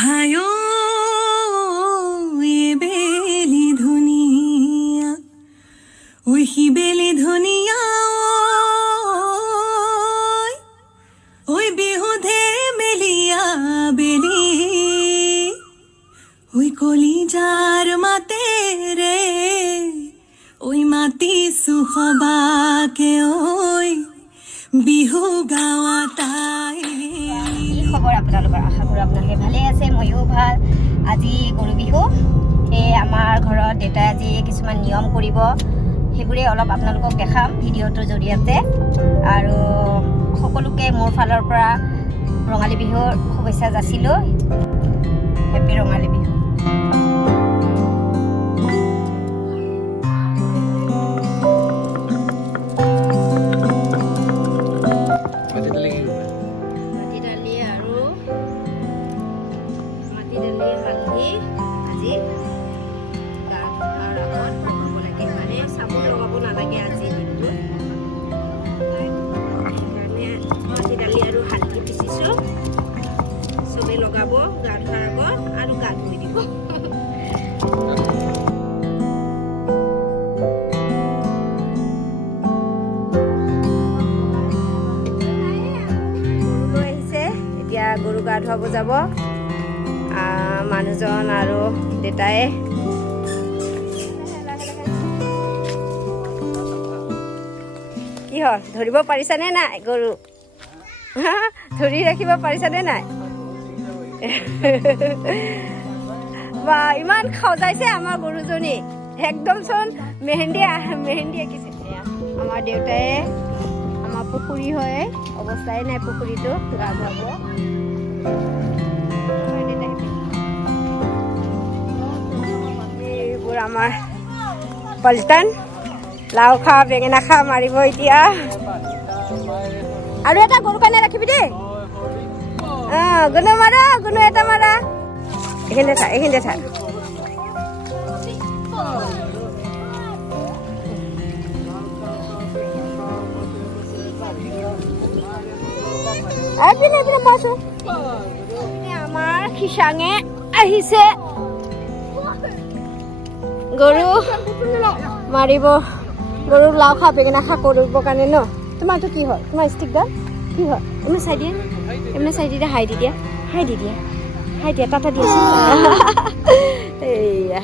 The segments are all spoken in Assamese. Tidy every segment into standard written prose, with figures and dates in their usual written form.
হায়ো বেলি ধুনীয়া ঐ বেলি ধুনীয়া ঐ বিহুধে মেলিয়া বেলি ঐ কলিজাৰ মাতেৰে ঐ মাতিছো সবাকে ঐ বিহু গাৱা তাই খবৰ আপোনালোকৰ আশা কৰোঁ আপোনালোকে ভালেই আছে ময়ো ভাল আজি গৰু বিহু আমাৰ ঘৰত দেউতাই আজি কিছুমান নিয়ম কৰিব সেইবোৰে অলপ আপোনালোকক দেখাম ভিডিঅ'টোৰ জৰিয়তে আৰু সকলোকে মোৰ ফালৰ পৰা ৰঙালী বিহুৰ শুভেচ্ছা যাচিলোঁ হেপী ৰঙালী বিহু লগাব গা ধোৱাৰ আগত আৰু গা ধুই দিব গৰু লৈ আহিছে এতিয়া গৰু গা ধুৱাব যাব মানুহজন আৰু দেউতাই কি হ'ল ধৰিব পাৰিছানে নাই গৰু ধৰি ৰাখিব পাৰিছানে নাই বা ইমান সজাইছে আমাৰ গৰুজনী একদম চোন মেহেন্দি আঁকিছে আমাৰ দেউতাই আমাৰ পুখুৰী হয় অৱস্থাই নাই পুখুৰীটো গা ধুৱাব এইবোৰ আমাৰ পল্টন লাও খা বেঙেনা খা মাৰিব এতিয়া আৰু এটা গৰু কাৰণে ৰাখিবি দেই গুণু মাৰা গুণু এটা মাৰা এইখিনিতে থাক আমাৰ খিচাঙে আহিছে গৰু মাৰিব গৰু লাও খা বেঙেনা খা কৰিবৰ কাৰণে ন তোমাৰতো কি হয় তোমাৰ ষ্টিকডাল কি হয় এমনি চাই দিয়ে হাই দি দিয়া টাটা দিয়া এইয়া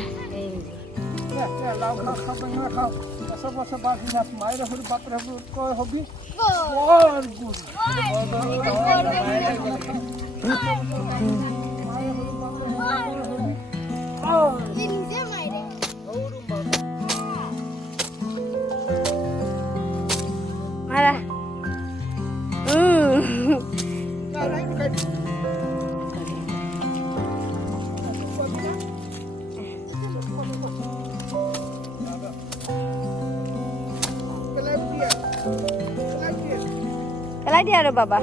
মাৰা পেলাই দিয়া আৰু বাবা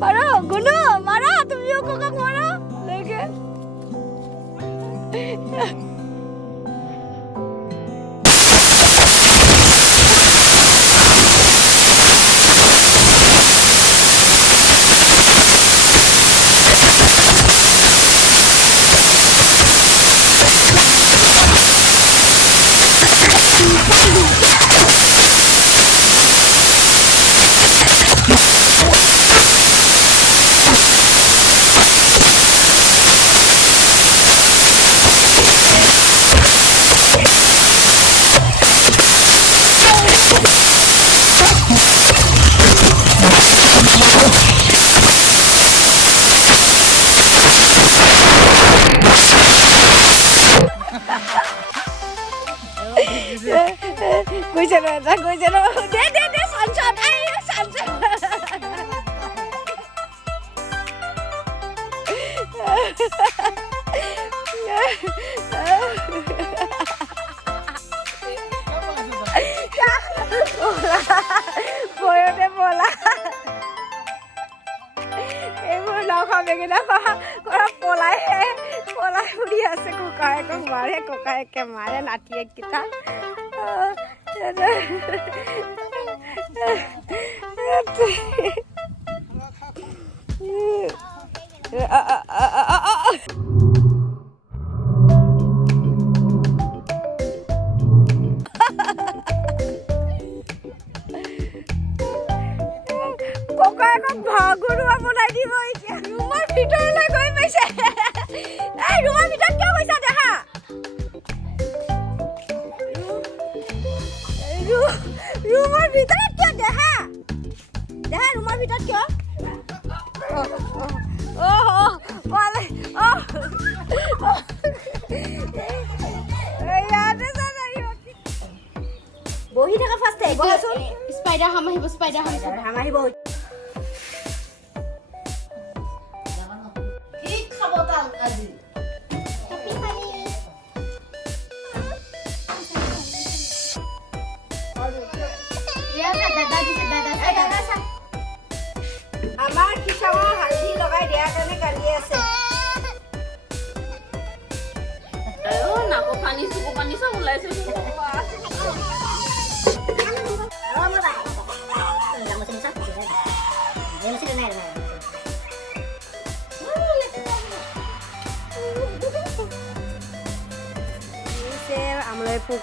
পাৰো গুণু মাৰা তুমিও ককাক মাৰা লেকে Gue jano, deh, sunshot, ayo sunshot. Boyo deh bola. Ibu lau kau begini apa? Orang polai ফুৰি আছে ককায়েকক মাৰে ককায়েকে মাৰে নাতিয়েককেইটা ককায়েকক ভাগুৰুৱা বনাই দিব এতিয়া ৰুমৰ ভিতৰলৈ গৈ পাইছে এই ৰুমৰ ভিতৰত কিয় গৈছা দেহা ৰুমৰ ভিতৰত কিয় দেহা দেহা ৰুমৰ ভিতৰত কিয় বহি থকা ফাৰ্ষ্ট স্পাইডাৰ হাম আহিব আহিব আমাৰ কিষাণৰ হালধি লগাই দিয়াৰ কাৰণে কান্দি আছে পানী চব ওলাইছে আমলৈ পোক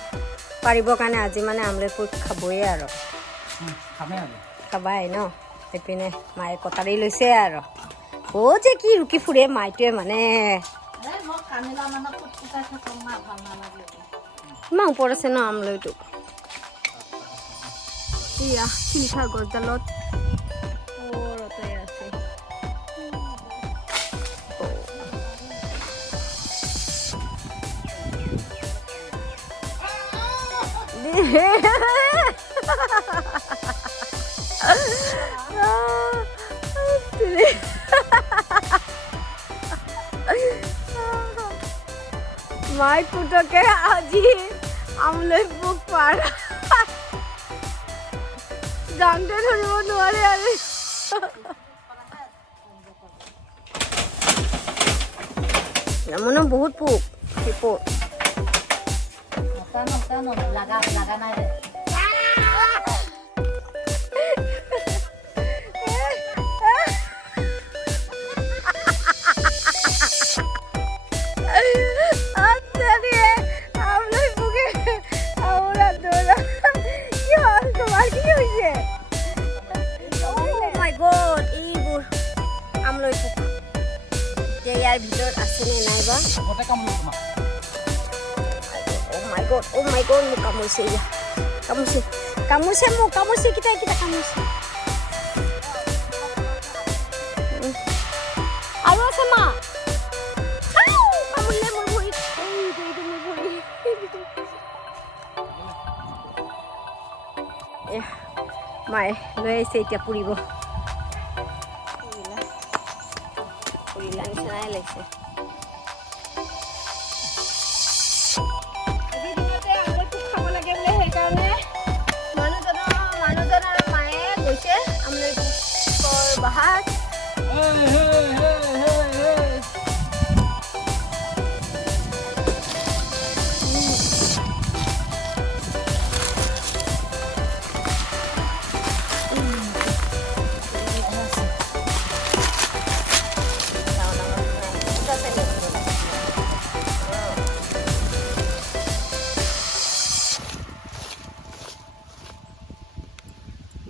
পাৰিবৰ কাৰণে আজি মানে আমলৈ পোক খাবই আৰু খাবাই ন এইপিনে মায়ে কটাৰী লৈছে আৰু যে কি ৰুকি ফুৰে মাইটোৱে মানে ইমান ওপৰত আছে ন আমলৈটো এয়া শিলিখা গছডালত ওপৰতে আছে মাই পুতকে আজি আমলৈ পোক পাৰ দামটো ধৰিব নোৱাৰে আৰু মানে বহুত পোক পোক লাগা নাই ইয়াৰ ভিতৰত আছেনে নাইবা Oh my god, মোক কামুৰিছে এয়া কামুৰিছে মোক কামুৰিছে কেইটা কামুৰিছে আৰু আছে মা কামুৰিলে মোৰ ভৰিত মায়ে লৈ আহিছে এতিয়া পুৰিব নিচিনাই লাগিছে খাব লাগে বোলে সেইকাৰণে মানুহজন আৰু মায়ে গৈছে আমলৈ বাহাত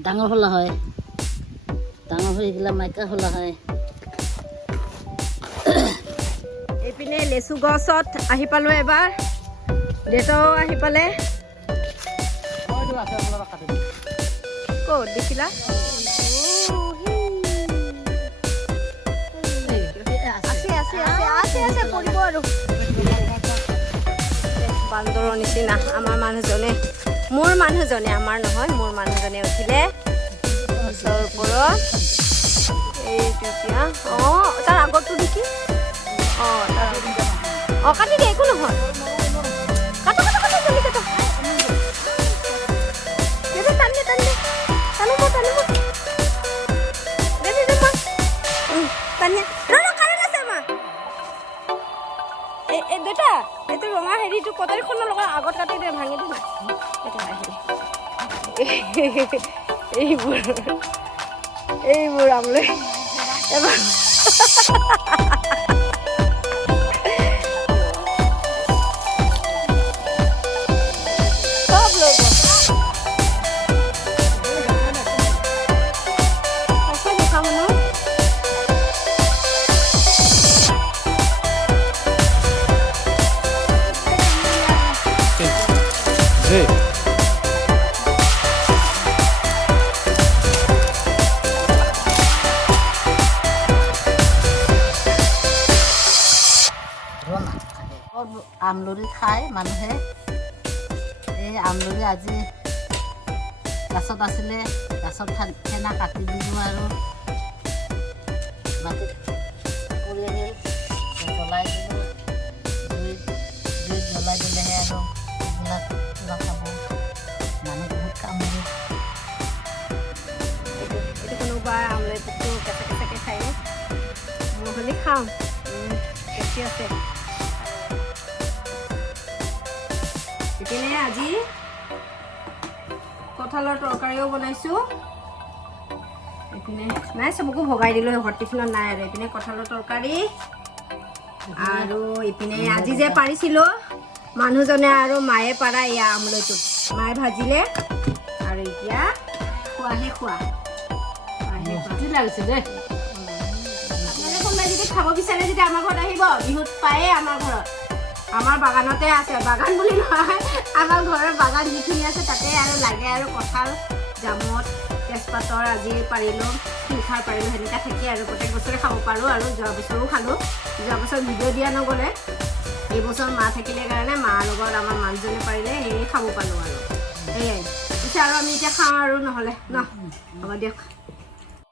ডাঙৰ হলা হয় ডাঙৰ হৈ গেলা মাইকা হলা হয় এইপিনে লেচু গছত আহি পালো এবাৰ দেউতাও আহি পালে ক'ত দেখিলা আছে পৰিব আৰু বান্দৰৰ নিচিনা আমাৰ মানুহজনে মোৰ মানুহজনে আমাৰ নহয় মোৰ মানুহজনে উঠিলে গছৰ ওপৰত এইটো এতিয়া তাৰ আগৰটো নেকি কাটি দে একো নহয় কাটো জলদি কাটো টানিয়া কাৰেণ্ট আছে মা এইটো ৰঙা হেৰিটো কটাৰীখনৰ লগত আগত কাটি দে ভাঙি দিম এইবোৰ আমলৈ এবাৰ সব ল'ব দেখাম ন Hey. আমলৰি খায় মানুহে এই আমলৰি আজি গাছত আছিলে গাছত ঠেনা কাটি দিলোঁ আৰু মাটিত পৰি আহিল জ্বলাই দিলোঁ জুইত জ্বলাই দিলেহে আৰু এইবিলাক কিবা খাব মানুহ বহুত কামুৰে এইটো কোনোবা আমলেটটো কেঁচা কেঁচাকৈ খায় মই হ'লে খাওঁ কেঁচি আছে ইপিনে আজি কঁঠালৰ তৰকাৰীও বনাইছোঁ ইপিনে নাই চবকো ভগাই দিলোঁ ঘৰ টিফিনত নাই আৰু ইপিনে কঁঠালৰ তৰকাৰী আৰু ইপিনে আজি যে পাৰিছিলোঁ মানুহজনে আৰু মায়ে পাৰা এয়া আমলৈটোত মায়ে ভাজিলে আৰু এতিয়া খোৱাহে খোৱা লাগিছে দেই আপোনালোকে কোনোবাই যদি খাব বিচাৰে যদি আমাৰ ঘৰত আহিব বিহুত পায়ে আমাৰ ঘৰত আমাৰ বাগানতে আছে বাগান বুলি নহয় আমাৰ ঘৰৰ বাগান যিখিনি আছে তাতে আৰু লাগে আৰু কঁঠাল জামত তেজপাতৰ আজি পাৰিলোঁ শিলখাৰ পাৰিলোঁ সেনেকুৱা থাকি আৰু প্ৰত্যেক বছৰে খাব পাৰোঁ আৰু যোৱা বছৰো খালোঁ যোৱা বছৰ ভিডিঅ' দিয়া নগ'লে এইবছৰ মা থাকিলে কাৰণে মাৰ লগত আমাৰ মানুহজনে পাৰিলে সেয়ে খাব পালোঁ আৰু সেয়াই পিছে আৰু আমি এতিয়া খাওঁ আৰু নহ'লে ন হ'ব দিয়ক